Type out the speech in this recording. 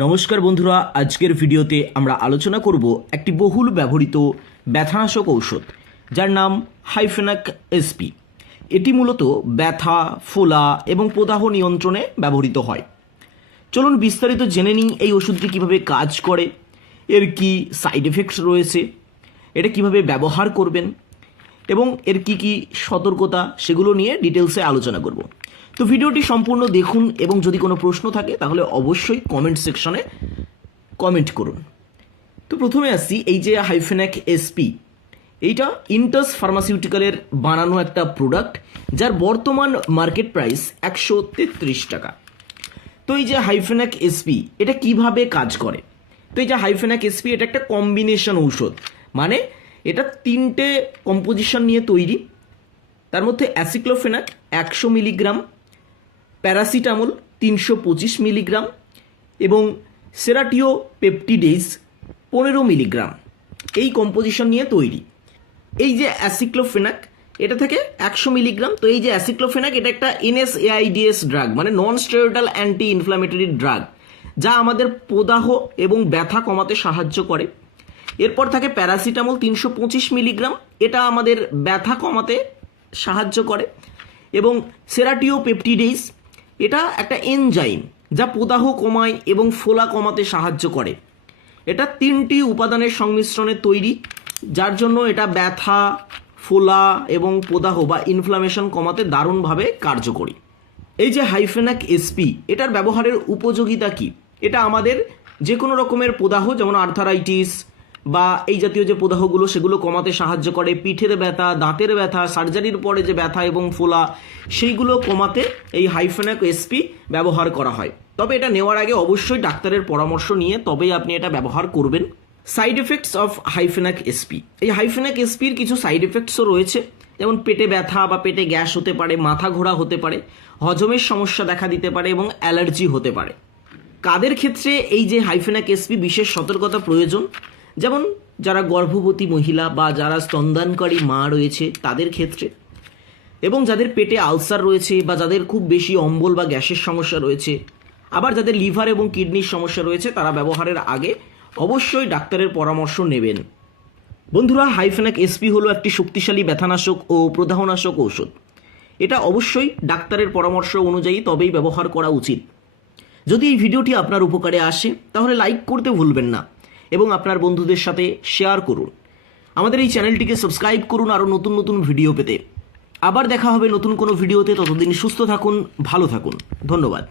নমস্কার বন্ধুরা, আজকের ভিডিওতে আমরা আলোচনা করব একটি বহুল ব্যবহৃত ব্যথানাশক ঔষধ, যার নাম হাইফেনাক এসপি এটি মূলত ব্যথা, ফোলা এবং প্রদাহ নিয়ন্ত্রণে ব্যবহৃত হয়। চলুন বিস্তারিত জেনে নিই এই ওষুধটি কীভাবে কাজ করে, এর কি সাইড এফেক্টস রয়েছে, এটা কীভাবে ব্যবহার করবেন এবং এর কি কি সতর্কতা, সেগুলো নিয়ে ডিটেলসে আলোচনা করব। তো ভিডিওটি সম্পূর্ণ দেখুন এবং যদি কোনো প্রশ্ন থাকে, তাহলে অবশ্যই কমেন্ট সেকশনে কমেন্ট করুন। তো প্রথমে আসছি এই যে হাইফেনাক এসপি এইটা ইন্টাস ফার্মাসিউটিক্যালের বানানো একটা প্রোডাক্ট যার বর্তমান মার্কেট প্রাইস একশো তেত্রিশ টাকা। তো এই যে হাইফেনাক এসপি এটা কীভাবে কাজ করে? তো এই যে হাইফেনাক এসপি এটা একটা কম্বিনেশন ঔষধ মানে এটা তিনটে কম্পোজিশন নিয়ে তৈরি, তার মধ্যে অ্যাসিক্লোফেনাক একশো মিলিগ্রাম প্যারাসিটামল তিনশো পঁচিশ মিলিগ্রাম এবং সেরাটিও পেপটিডেজ পনেরো মিলিগ্রাম। এই কম্পোজিশন নিয়ে তৈরি। এই যে অ্যাসিক্লোফেনাক, এটা থেকে একশো মিলিগ্রাম। তো এই যে অ্যাসিক্লোফেনাক, এটা একটা এনএসএআইডিএস ড্রাগ মানে non steroidal anti inflammatory drug, যা আমাদের প্রদাহ এবং ব্যথা কমাতে সাহায্য করে। এরপর থাকে প্যারাসিটামল তিনশো পঁচিশ মিলিগ্রাম, এটা আমাদের ব্যথা কমাতে সাহায্য করে। এবং সেরাটিও পেপটিডেজ এটা একটা এনজাইম যা প্রদাহ কমায় এবং ফোলা কমাতে সাহায্য করে। এটা তিনটি উপাদানের সংমিশ্রণে তৈরি, যার জন্য এটা ব্যথা, ফোলা এবং প্রদাহ বা ইনফ্লামেশন কমাতে দারুণভাবে কার্যকরী। এই যে হাইফেনাক এসপি এটার ব্যবহারের উপযোগিতা কি? এটা আমাদের যে কোনো রকমের প্রদাহ যেমন আর্থারাইটিস বা এই জাতীয় যে প্রদাহগুলো, সেগুলো কমাতে সাহায্য করে। পিঠের ব্যথা, দাঁতের ব্যথা, সার্জারির পরে যে ব্যথা এবং ফোলা, সেইগুলো কমাতে এই হাইফেনাক এসপি ব্যবহার করা হয়। তবে এটা নেওয়ার আগে অবশ্যই ডাক্তারের পরামর্শ নিয়ে তবেই আপনি এটা ব্যবহার করবেন। Side effects of Hifenac SP. এই হাইফেনাক এসপির কিছু সাইড এফেক্টসও রয়েছে। যেমন পেটে ব্যথা বা পেটে গ্যাস হতে পারে, মাথা ঘোরা হতে পারে, হজমের সমস্যা দেখা দিতে পারে এবং অ্যালার্জি হতে পারে। কাদের ক্ষেত্রে এই যে হাইফেনাক এসপি বিশেষ সতর্কতা প্রয়োজন? যেমন যারা গর্ভবতী মহিলা বা যারা স্তন্দানকারী মা রয়েছে তাদের ক্ষেত্রে, এবং যাদের পেটে আলসার রয়েছে বা যাদের খুব বেশি অম্বল বা গ্যাসের সমস্যা রয়েছে, আবার যাদের লিভার এবং কিডনির সমস্যা রয়েছে, তারা ব্যবহারের আগে অবশ্যই ডাক্তারের পরামর্শ নেবেন। বন্ধুরা, হাইফেনাক এসপি হলো একটি শক্তিশালী ব্যথানাশক ও প্রদাহনাশক ঔষধ। এটা অবশ্যই ডাক্তারের পরামর্শ অনুযায়ী তবেই ব্যবহার করা উচিত। যদি এই ভিডিওটি আপনার উপকারে আসে, তাহলে লাইক করতে ভুলবেন না। এবং আপনার বন্ধুদের সাথে শেয়ার করুন। আমাদের এই চ্যানেলটিকে সাবস্ক্রাইব করুন আরও নতুন নতুন ভিডিও পেতে। আবার দেখা হবে নতুন কোনো ভিডিওতে ততদিন সুস্থ থাকুন, ভালো থাকুন। ধন্যবাদ।